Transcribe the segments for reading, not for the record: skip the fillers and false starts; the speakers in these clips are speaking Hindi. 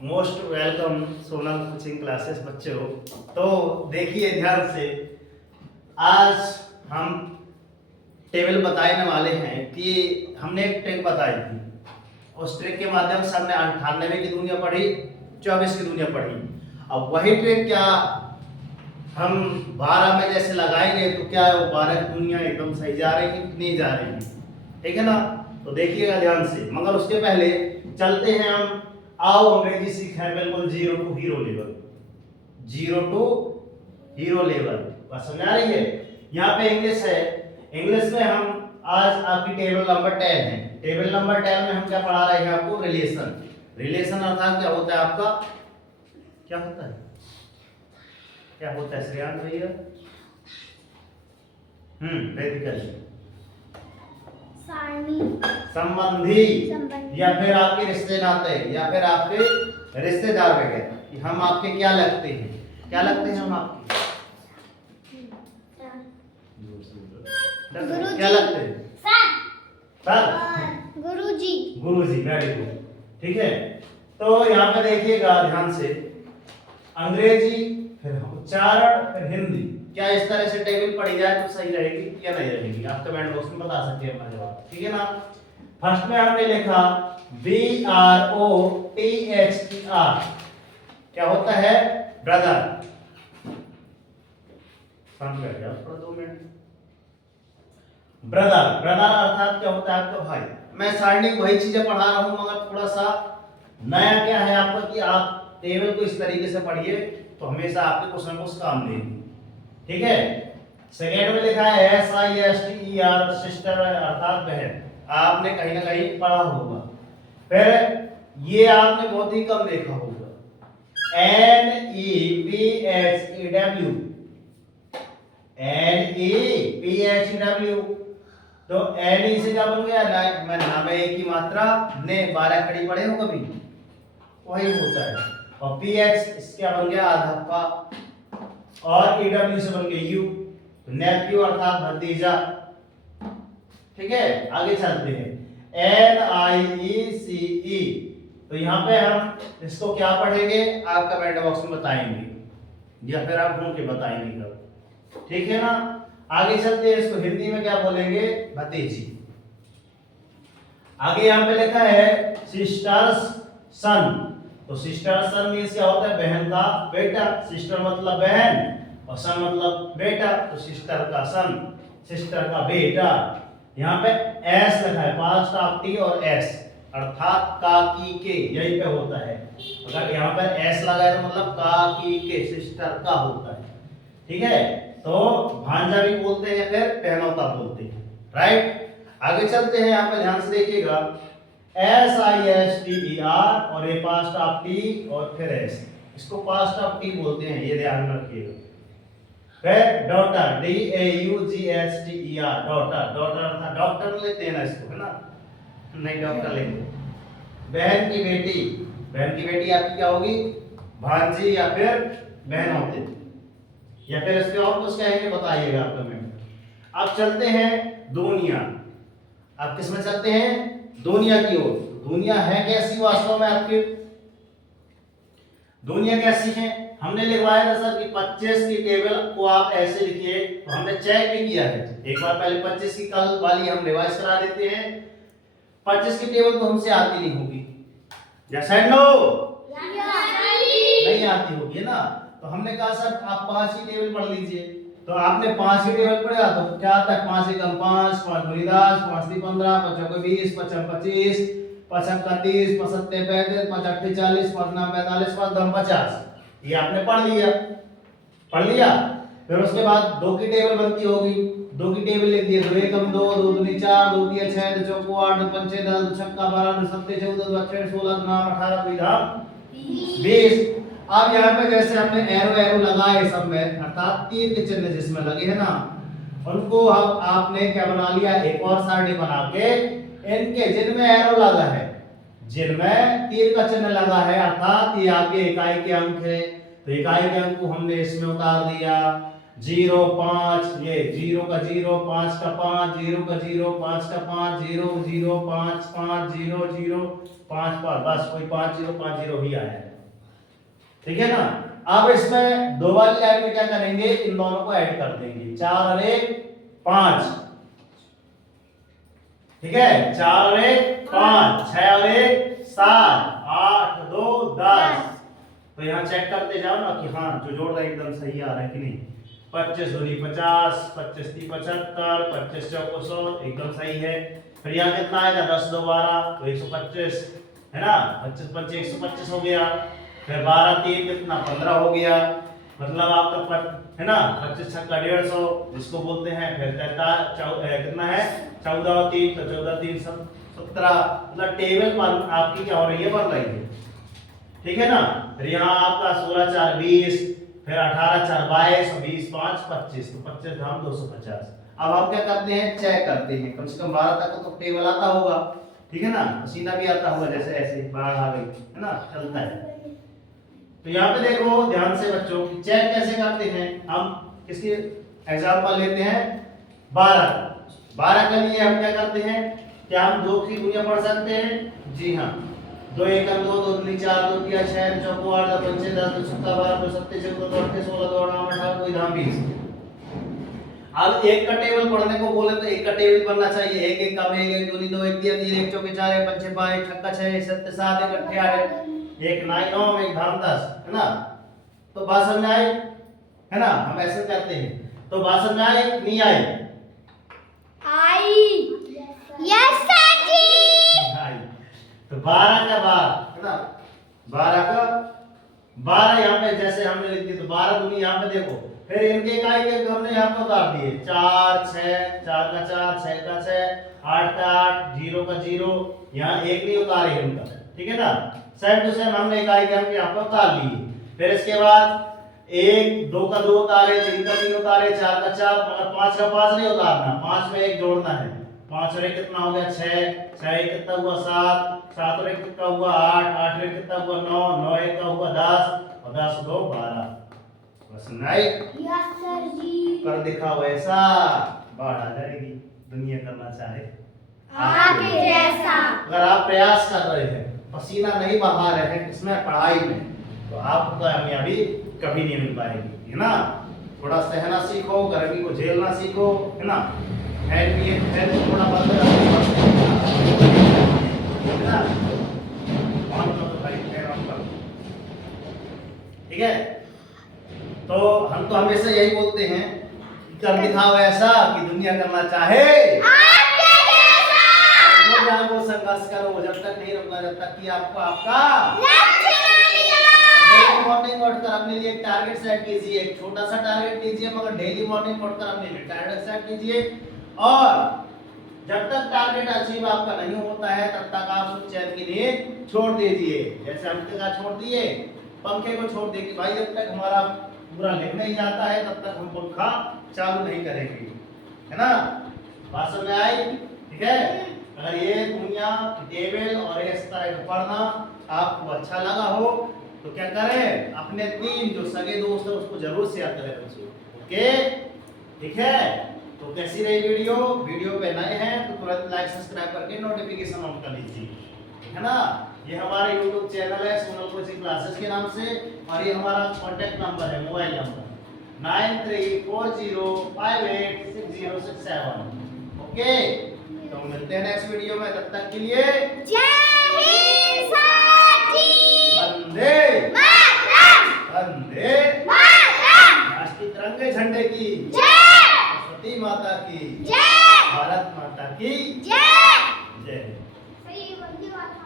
Most welcome Sonal coaching classes बच्चों। तो देखिए ध्यान से, आज हम टेबल बताने वाले हैं कि हमने एक ट्रिक बताई थी। उस ट्रिक के माध्यम से हमने 98 की दुनिया पढ़ी, 24 की दुनिया पढ़ी। अब वही ट्रिक क्या हम 12 में जैसे लगाएंगे तो क्या है, वो 12 की दुनिया एकदम सही जा रही है कि नहीं जा रही है, ठीक है ना। तो देखिएगा ध्यान से, मगर उसके पहले चलते हैं हम, आओ अंग्रेजी सीखें बिल्कुल zero to hero level. Zero to hero level बात समझ आ रही है। यहाँ पे इंग्लिश है, इंग्लिश में हम आज आपकी टेबल नंबर 10 है। टेबल नंबर 10 में हम क्या पढ़ा रहे हैं आपको, रिलेशन। रिलेशन अर्थात क्या होता है आपका, क्या होता है, क्या होता है श्रेयांश भैया? वेदिकल संबंधी या फिर आपके रिश्ते नाते या फिर आपके रिश्तेदार वगैरह, हम आपके क्या लगते हैं, क्या लगते हैं हम आपके, क्या लगते हैं? सर, गुरुजी। गुरुजी, वेरी गुड, ठीक है। तो यहाँ पे देखिएगा ध्यान से, अंग्रेजी फिर उच्चारण फिर हिंदी, क्या इस तरह से टेबल पढ़ी जाए तो सही रहेगी या नहीं रहेगी? आप कमेंट बॉक्स में बता सकते हैं अपना जवाब, ठीक है ना। फर्स्ट में हमने लिखा BROTHER, क्या होता है? ब्रदर। शांत बैठ जाओ थोड़ा 2 मिनट। ब्रदर, ब्रदर अर्थात क्या होता है आपका भाई। मैं सारणी वही चीजें पढ़ा रहा हूं, मगर थोड़ा सा नया क्या है आपका कि आप टेबल को इस तरीके से पढ़िए तो हमेशा आपके क्वेश्चन को काम देगी, ठीक है। सेकेंड में लिखा है SISTER, सिस्टर अर्थात बहन, आपने कहीं ना कहीं पढ़ा होगा। फिर ये आपने बहुत ही कम देखा होगा, NEPHEW, NEPHEW। तो NE से क्या बन गया, मैं नामे की मात्रा ने 12 खड़ी पढ़े हो कभी, वही होता है। और PH इसके बन गया अधप्पा, और EW से बन गया U, तो नेफ्यू अर्थात भतीजा, ठीक है। आगे चलते हैं, NIECE, तो यहाँ पे हम इसको क्या पढ़ेंगे, आप कमेंट बॉक्स में बताएंगे या फिर आप ढूंढ के बताएंगे कब, ठीक है ना। आगे चलते हैं, इसको हिंदी में क्या बोलेंगे, भतीजी। आगे यहाँ पे लिखा है सिस्टर्स सन, तो सिस्टर सन मींस क्या होता है, बहन का बेटा। सिस्टर मतलब बहन और सन मतलब बेटा, तो सिस्टर का सन, सिस्टर का बेटा। यहाँ पे एस लिखा है, पास्ट ऑफ टी और एस अर्थात का की के, यही पे होता है। अगर यहाँ पर एस लगा है तो मतलब का की के, सिस्टर का होता है, ठीक है। तो भांजा भी बोलते हैं, फिर पहनौता बोलते हैं, राइट। आगे चलते हैं, यहाँ पे ध्यान से देखिएगा, SISTER और ये पास्ट ऑफ टी और फिर एस, इसको पास्ट ऑफ टी बोलते हैं, ये ध्यान रखिएगा। फिर डॉटर, DAUGHTER, डॉटर, डॉटर अर्थात डॉक्टर लेते हैं ना इसको, है ना, नहीं डॉक्टर लेते। बहन की बेटी, बहन की बेटी आपकी क्या होगी, भांजी या फिर बहन होते, या फिर इसके और कुछ कहेंगे बताइएगा आप कमेंट। अब चलते हैं दुनिया, आप किस में चलते हैं, दुनिया की ओर। दुनिया है कैसी वास्तव में आपकी, दुनिया कैसी है? हमने लिखवाया था सर कि 25 की टेबल को आप ऐसे लिखिए, तो हमने चेक भी किया है एक बार पहले। 25 की कल वाली हम रिवाइज करा देते हैं। 25 की टेबल तो हमसे आती नहीं होगी, यस एंड नो, नहीं आती होगी ना। तो हमने कहा सर आप 5 की टेबल पढ़ लीजिए, तो आपने 5 की टेबल पढ़ा तो क्या आता है, 5 एकम 5, 5 दूनी 10, 5 ती 15, 5 चौके 20, 5 छम 25, 5 छक्का 30, 5 सत्ते 35, 5 अट्ठे 40, 5 नौ 45, 5 दम 50। ये आपने पढ़ लिया, पढ़ लिया। फिर उसके बाद 2 की टेबल बनती होगी, 2 की टेबल लिख दिए, 2 एकम 2, 2 दूनी 4, 2 तिया 6, 2 चौको 8, 2 पंचे 10, 2 छक्का 12, 2 सत्ते 14, 2 अट्ठे 16, 2 9 18, 2 धाम 20। अब यहाँ पे जैसे हमने एरो एरो लगाए सब में, अर्थात तीर के चिन्ह जिसमें लगे हैं ना, उनको अब आपने क्या बना लिया, एक और सारणी बना के इनके जिनमें एरो लगा है, जिनमें तीर का चिन्ह लगा है, अर्थात ये आपके इकाई के अंक है, तो इकाई के अंक को हमने इसमें उतार दिया। 0 5, ये 0 का 0 5 का 5, 0 का 0 5 का 5, 0 0 5 5 0 0 5 5, बस कोई 5 0 5 0 ही आया है। ठीक है ना। अब इसमें दो वाली लाइन में क्या करेंगे, इन दोनों को ऐड कर देंगे, 4 और 1 5, ठीक है, 4 और 1 5, 6 और 1 7, 8 2 10। तो यहाँ चेक करते जाओ ना कि हाँ जो जोड़ रहा है एकदम सही आ रहा है कि नहीं। 25 दूनी 50, 25 ती 75, 25 चौको 100, एकदम सही है। फिर यहाँ कितना आएगा, 10 2 12, तो 125 है ना, 25 5 125 हो गया। फिर 12 3 कितना 15 हो गया, मतलब आपका है ना 25 छक्का 150 जिसको बोलते हैं। फिर कितना है 14 और 3, तो 14 3 17, मतलब टेबल आपकी क्या हो रही है, बन रही है। ठीक है ना। फिर यहाँ आपका 16 4 20, फिर 18 4 22, 20 5 25, तो 25 धाम 250। अब हम क्या करते हैं, चेक करते हैं, कम से कम 12 तक तो टेबल आता होगा, ठीक है ना, पसीना भी आता होगा, जैसे ऐसे बाढ़ आ गई है ना, चलता है। तो यहाँ पे देखो ध्यान से बच्चों, चेक कैसे करते हैं हम, किसकी एग्जांपल लेते हैं 12 के लिए हम क्या करते हैं, क्या हम 2 की गुणिया पढ़ सकते हैं, जी हाँ, 2 1 2 2 3 4 2 3 6 चौको 8 5 10 2 7 12 2 7 14 2 18 16 2 18 2 धाम 20। अब एक का टेबल पढ़ने को बोले तो एक का टेबल बनना चाहिए, एक एक का में एक दूनी 2 1 3 1 चौके 4 1 5 6 5 छक्का 6 7 7 1 8 एक 9 9 एक धाम 10, है ना। तो बात समझ आई, है ना, हम ऐसे करते हैं। तो बात समझ आई नहीं आई, यस सर जी। आई। तो 12 का 12 है ना, 12 का 12 यहाँ पे जैसे हमने लिख दी, तो 12 दूनी यहाँ पे देखो, फिर इनके इकाई के हमने यहाँ पे उतार दिए, 4 6 4 का 4 6 का 6 8 का 8 0 का 0, यहाँ एक नहीं उतारे इनका, ठीक है ना। सेम टू सेम हमने इकाई के हम यहाँ पे उतार लिए। फिर इसके बाद 1 2 का 2 उतारे, 3 का 3 उतारे, 4 का 4, मगर 5 का 5 नहीं उतारना, 5 में 1 जोड़ना है। 5 और 1 कितना हो गया 6, 6 1 कितना हुआ 7, 7 और 1 कितना हुआ 8, 8 और 1 कितना हुआ 9, 9 1 का हुआ 10, और 10 2 12। बस नहीं, यस सर जी। कर दिखा वैसा, बाढ़ आ जाएगी, दुनिया करना चाहे आगे जैसा। अगर आप प्रयास कर रहे हैं, पसीना नहीं बहा रहे हैं इसमें पढ़ाई में, तो आपको कामयाबी कभी नहीं मिल पाएगी, है ना। थोड़ा सहना सीखो, गर्मी को झेलना सीखो, है ना। फैन थोड़ा बंद रखो, है ना, ऑन करो भाई, फैन ऑन करो, ठीक है। तो हम तो हमेशा यही बोलते हैं, कर दिखाओ ऐसा कि दुनिया करना चाहे आगे जैसा। वो संघर्ष करो, जब तक नहीं रुकना, जब तक कि आपको आपका लक्ष्य ना मिले। मॉर्निंग उठकर अपने लिए एक टारगेट सेट कीजिए, एक छोटा सा टारगेट कीजिए, मगर डेली मॉर्निंग उठकर अपने लिए टारगेट सेट कीजिए। और जब तक टारगेट अचीव आपका नहीं होता है, तब तक आप चैन की नींद छोड़ दीजिए। जैसे हम क्या छोड़ दिए, पंखे को छोड़ दिए कि भाई जब तक हमारा पूरा लिख नहीं जाता है तब तक हम पंखा चालू नहीं करेंगे, है ना। बात समझ आई, ठीक है। अगर ये दुनिया टेबल और इस तरह का पढ़ना आपको अच्छा लगा हो तो क्या करें, अपने 3 जो सगे दोस्त है उसको जरूर शेयर करें बच्चों, ओके, ठीक है। तो कैसी रही वीडियो पे नए हैं तो तुरंत लाइक सब्सक्राइब करके नोटिफिकेशन ऑन कर लीजिए, है ना। ये हमारा YouTube चैनल है सोनल कोचिंग क्लासेस के नाम से, और ये हमारा कॉन्टैक्ट नंबर है, मोबाइल नंबर 9340586067, ओके। तो मिलते हैं नेक्स्ट वीडियो में, तब तक के लिए जय हिंद सर जी। वंदे मातरम। वंदे मातरम। राष्ट्रीय तिरंगे झंडे की जय। सरस्वती माता की जय। भारत माता की जय। जय। सही वंदे मातरम।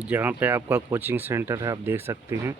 जहाँ पे आपका कोचिंग सेंटर है आप देख सकते हैं।